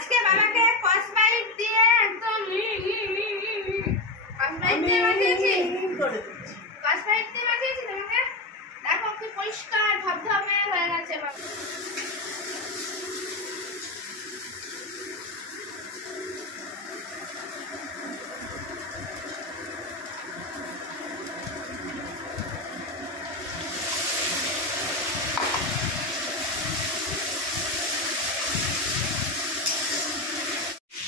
আজকে বাবাকে কসবাইট দিয়ে একদম কসবাইট দিয়ে বাজিয়েছি কসবাইট দিয়ে বাজিয়েছি তোমাকে দেখো কি পরিষ্কার ধবধবে হয়ে গেছে বাবা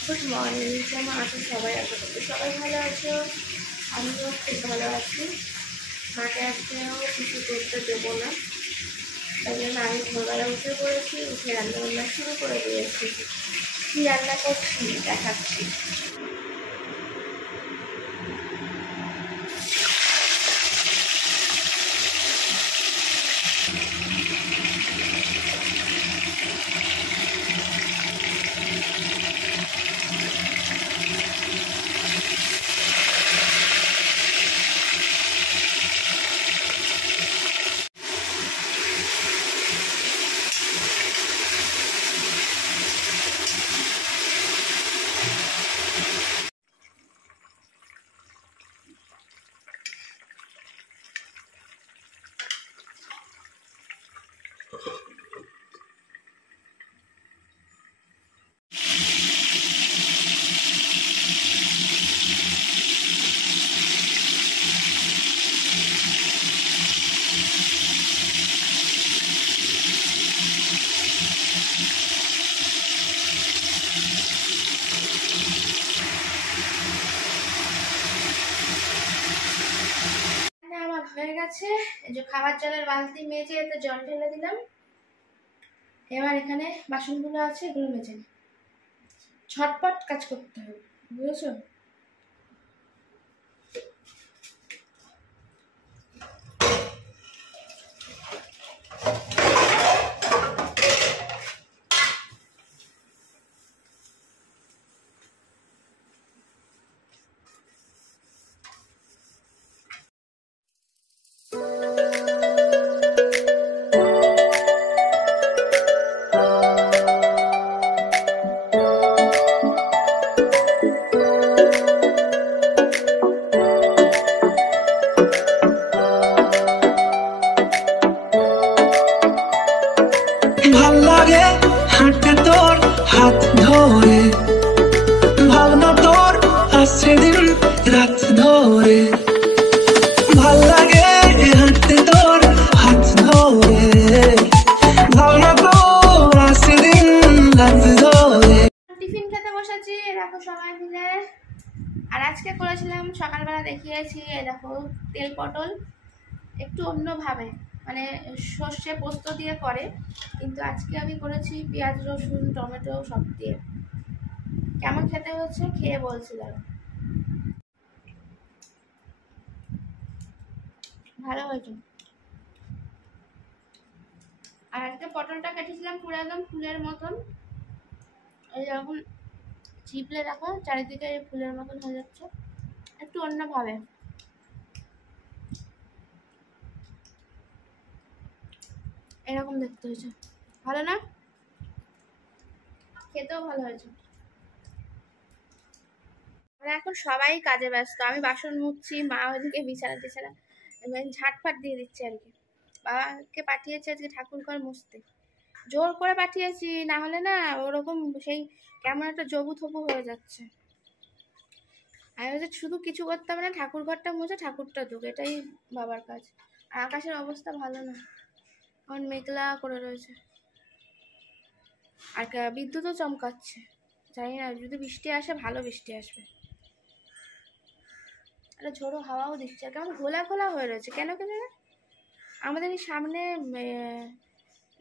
গুড মর্নিং কেমন আছো সবাই আশা করছি সবাই ভালো আছো আমিও খুব ভালো আছি মাকে আজকেও কিছু করতে দেবো না তাই জন্য আমি ভোরবেলা উঠে পড়েছি উঠে রান্নাবান্না শুরু করে দিয়েছি কী রান্না করছি দেখাচ্ছি হয়ে গেছে এই যে খাবার জলের বালতি মেজে এতে জল ঢেলে দিলাম এবার এখানে বাসনগুলো আছে এগুলো মেজে নিই ঝটপট কাজ করতে হবে বুঝেছো ভাল লাগে হাঁটতে তোর হাত ধরে ভাবনা তোর আসছে দিন রাত ধরে ভাল লাগে হাঁটতে তোর হাত ধরে ভাবনা তোর আসছে দিন রাত ধরে টিফিন খেতে বসেছি দেখো সবাই মিলে আর আজকে করেছিলাম সকালবেলা দেখিয়েছি দেখো তেল পটল একটু অন্যভাবে মানে সর্ষে পোস্ত দিয়ে করে কিন্তু আজকে আমি করেছি পেঁয়াজ রসুন টমেটো সব দিয়ে কেমন খেতে হচ্ছে খেয়ে বলছিলাম ভালো হয়েছে আর আজকে পটলটা কেটেছিলাম পুরো একদম ফুলের মতন এই যখন চিপলে রাখো চারিদিকে ফুলের মতন হয়ে যাচ্ছে একটু অন্যভাবে এরকম দেখতে হয়েছে ভালো না খেতেও ভালো হয়েছে আমরা এখন সবাই কাজে ব্যস্ত আমি বাসন মুছছি মা ওইদিকে বিছানা টিছানা ঝাঁটফাট দিয়ে দিচ্ছে আর কি বাবাকে পাঠিয়েছে আজকে ঠাকুর ঘর মুছতে জোর করে পাঠিয়েছি না হলে না ওরকম সেই কেমন একটা জবু থবু হয়ে যাচ্ছে আমি বলছি শুধু কিছু করতে হবে না ঠাকুর ঘরটা মুছে ঠাকুরটা ঢুক এটাই বাবার কাজ আর আকাশের অবস্থা ভালো না এখন মেঘলা করে রয়েছে আর বিদ্যুৎও চমকাচ্ছে জানি না যদি বৃষ্টি আসে ভালো বৃষ্টি আসবে একটা ঝোড়ো হাওয়াও দিচ্ছে কেমন ঘোলা ঘোলা হয়ে রয়েছে কেন কেন আমাদের এই সামনে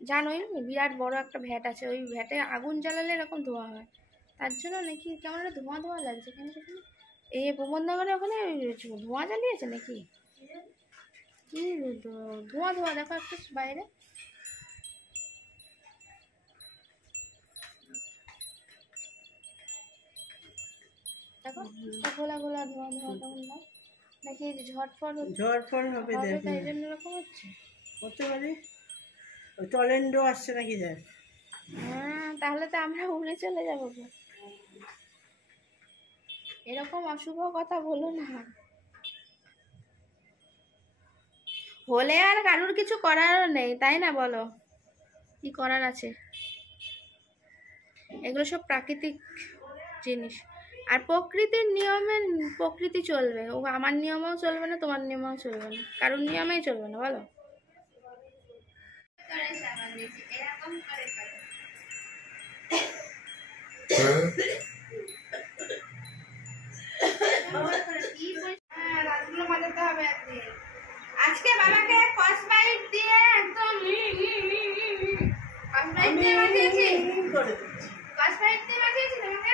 জানোই বিরাট বড় একটা ভ্যাট আছে ওই ভ্যাটে আগুন জ্বালালে এরকম ধোঁয়া হয় তার জন্য নাকি কেমন একটা ধোঁয়া ধোঁয়া লাগছে কেন সেখানে এই প্রমোদনগরে ওখানে ধোঁয়া জ্বালিয়েছে নাকি কি ধোঁয়া ধোঁয়া দেখো একটু বাইরে দেখো ঘোলা ঘোলা ধোঁয়া ধোঁয়া কেমন না নাকি ঝড়ফড় হবে তাই জন্য এরকম হচ্ছে হতে পারে টর্নেডো আসছে নাকি দেখ হ্যাঁ তাহলে তো আমরা উড়ে চলে যাবো। এরকম অশুভ কথা বলো না। হলে আর কারুর কিছু করারও নেই, তাই না? বলো কি করার আছে? এগুলো সব প্রাকৃতিক জিনিস, আর প্রকৃতির নিয়মে প্রকৃতি চলবে। ও আমার নিয়মেও চলবে না, তোমার নিয়মেও চলবে না, কারোর নিয়মেই চলবে না। বলো রাতগুলো বাজাতে হবে একদিন। আজকে বাবাকে কসবাইট দিয়ে একদম কসবাইট দিয়ে বাজিয়েছি, কসবাইট দিয়ে বাজিয়েছি তোমাকে।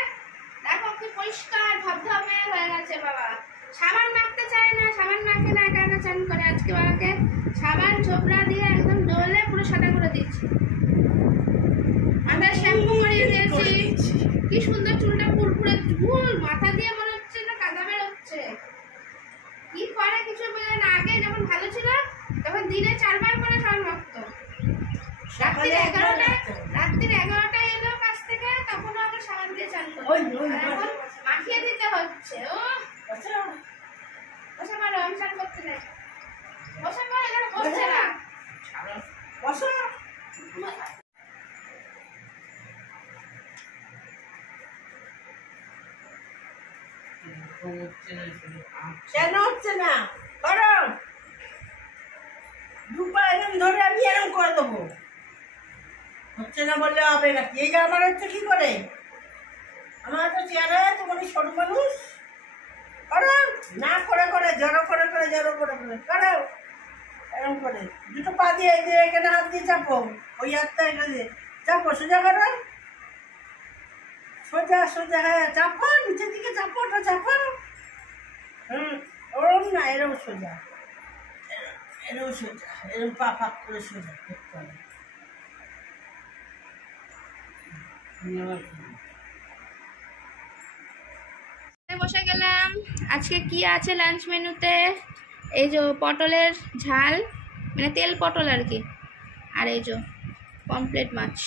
দেখো কি পরিষ্কার ধবধবে হয়ে গেছে। বাবা সাবান মাখতে চায় না, সাবান মাখে না, একা একা চান করে। আজকে বাবাকে সাবান ছোবড়া দিয়ে একদম ডলে পুরো সাদা করে দিচ্ছি। আমরা শ্যাম্পু করিয়ে দিয়েছি, কি সুন্দর চুলটা ফুরফুরে ঝুল, মাথা দিয়ে মনে হচ্ছে না কাদা বেরোচ্ছে। কি করে কিছু বলে না। আগে যখন ভালো ছিল তখন দিনে 4 বার করে সাবান মাখতো। রাত্রির 11টায় এলো কাছ থেকে, তখন আবার সাবান দিয়ে চান করতো। এখন মাখিয়ে দিতে হচ্ছে। ও বসে পারো, আমি চান করতে চাই। বসে পারো, এখানে বসছে না। বসো। কেন হচ্ছে না? করো। দুপা এরকম ধরে আমি এরকম করে দেবো। হচ্ছে না বললে হবে না। এই আমার হচ্ছে কি করে? আমার তো চেয়ারে তোমার ছোট মানুষ। করো না, করে করে জড়ো করে করে জড়ো করে করে করো। এরকম করে দুটো পা দিয়ে এই যে এখানে হাত দিয়ে চাপো, ওই হাতটা এখানে দিয়ে চাপো, সোজা করো, সোজা সোজা। হ্যাঁ চাপো, নিচের দিকে চাপো, ওটা চাপো। ওরম না, এরম সোজা, এরম সোজা, এরম পা ফাঁক করে সোজা করতে হবে। বসে গেলাম। আজকে কি আছে লাঞ্চ মেনুতে? এই যে পটলের ঝাল, মানে তেল পটল আর কি, আর এই যে পমফ্রেট মাছ।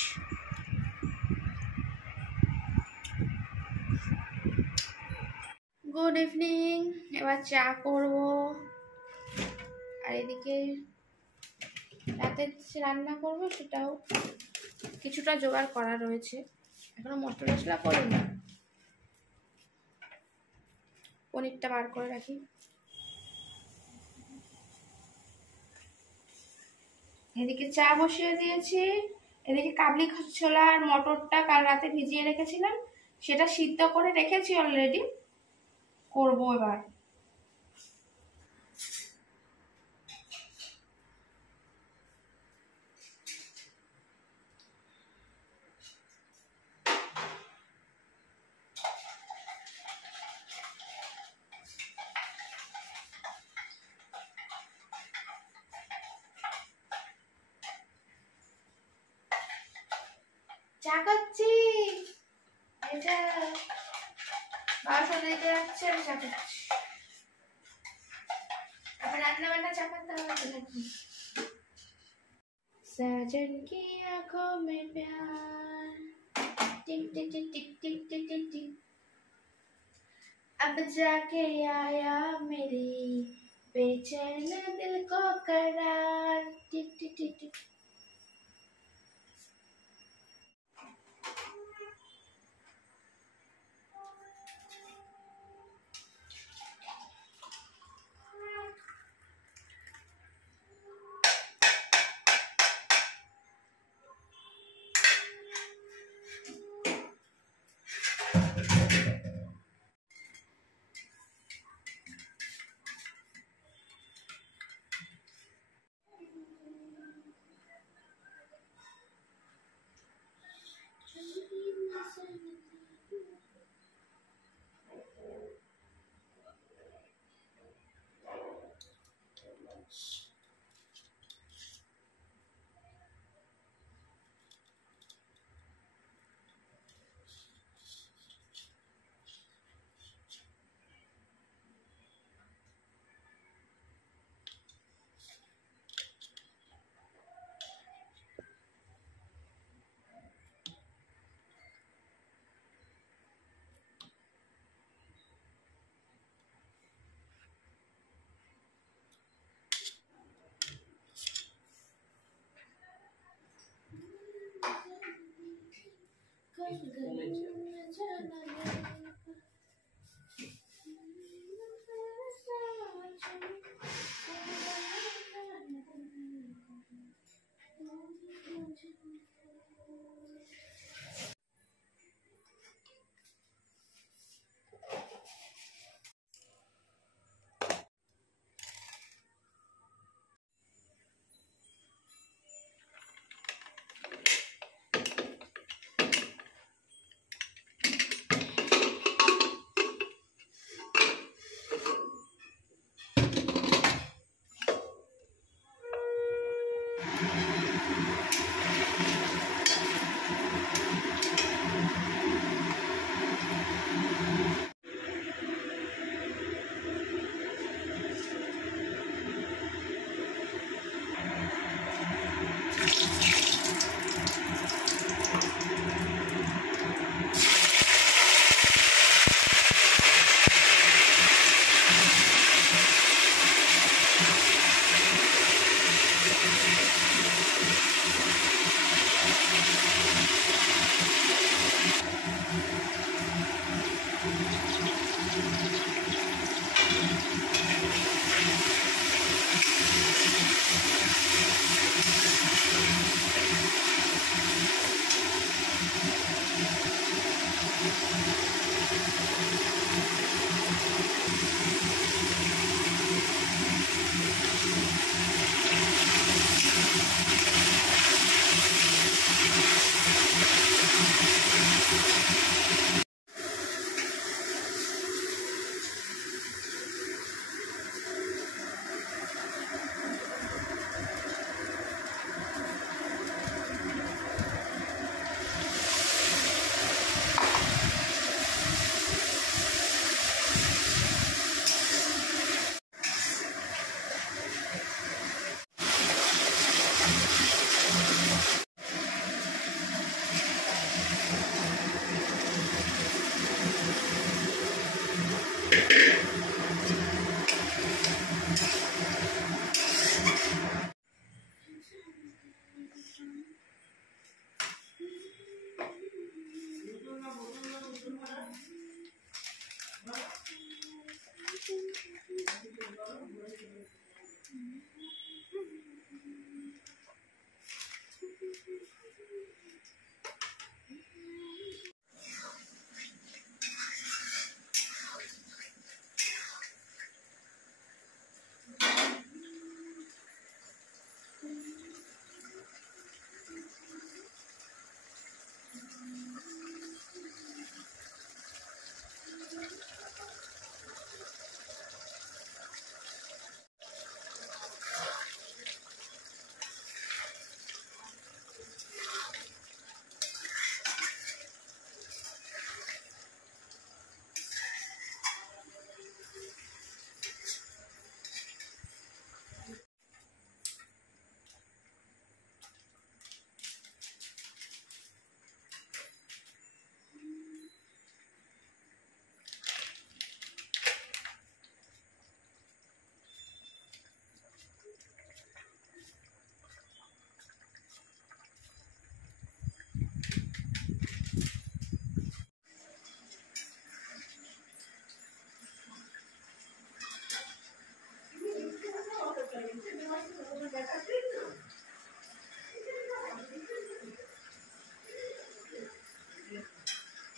Good evening. এবার চা করব, আর এদিকে রাতে রান্না করব, সেটাও কিছুটা জোগাড় করা রয়েছে। এখনো মশলা টসলা করিনি, পনিরটা বার করে রাখি। এদিকে চা বসিয়ে দিয়েছি। এদিকে কাবলি ছোলা আর মটরটা কাল রাতে ভিজিয়ে রেখেছিলাম, সেটা সিদ্ধ করে রেখেছি অলরেডি, করবো এবার। চা খাচ্ছি, এটা বাসন দিতে যাচ্ছে, আমি চা খাচ্ছি। আমার রান্না বান্না চা খাতে হবে নাকি? साजन की आंखों में प्यार, टिक टिक टिक टिक टिक टिक टिक टिक, अब जाके आया मेरी बेचैन दिल को करार, टिक टिक टिक टिक।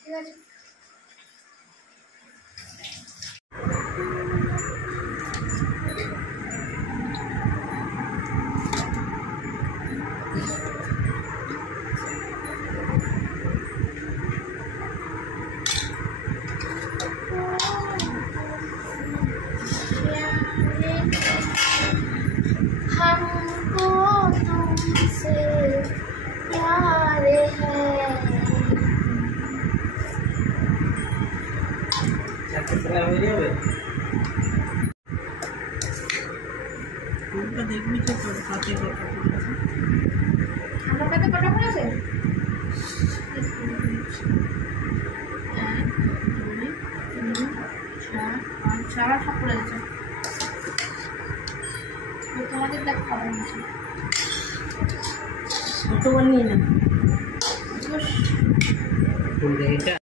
ঠিক আছে। हमको तुमसे प्यार है। দেখবি তো তোর হাতে কথা বলেছে আমার কাছে কটা ফোন আছে? 4 সব পড়ে গেছে। তোমাদের দেখ খাবার আছে কতবার নিয়ে নেব। ফুলদানিটা